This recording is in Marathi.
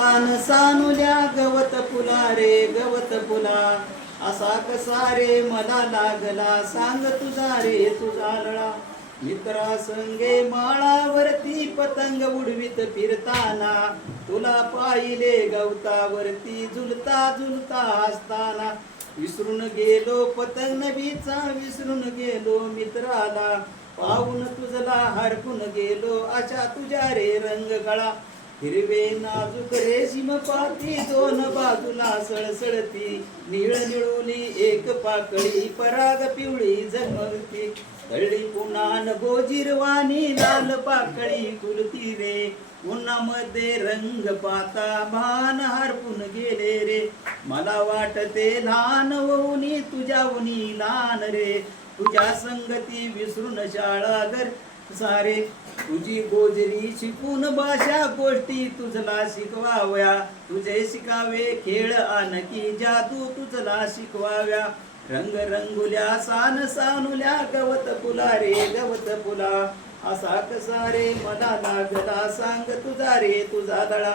तान सानुल्या गवत फुला रे गवत फुला, असा कसा रे मला लागला सांग तुझा रे तुझा लळा. मित्रा संगे माळावरती पतंग उडवीत फिरताना, तुला पाहिले गवतावरती झुलता झुलता असताना. विसरून गेलो पतंग नभीचा, विसरून गेलो मित्राला, पाहून तुझला हरपून गेलो अशा तुझ्या रे रंग गळा. हिरवे नाजूक रेशीम पाती दोन बाजूला सळसळती, निळ निळुली एक पाकळी पराग पिवळी झगमगती. कळली पुन्हा गोजिरवाणी लाल पाकळी फुलती रे, उन्हामध्ये रंग पाता भान हरपून गेले रे. मला वाटते लहान होऊनी तुझ्याहूनी लहान रे, तुझ्या संगती विसरून शाळा घर सारे. तुझी गोजरी शिकून भाषा गोष्टी तुझला शिकवाव्या, तुझे शिकावे खेळ आणखी जादू तुझला शिकवाव्या. रंग रंगुल्या सान सानुल्या गवत फुला रे गवत फुला, असा कसा रे मला लागला सांग तुझा रे तुझा लळा.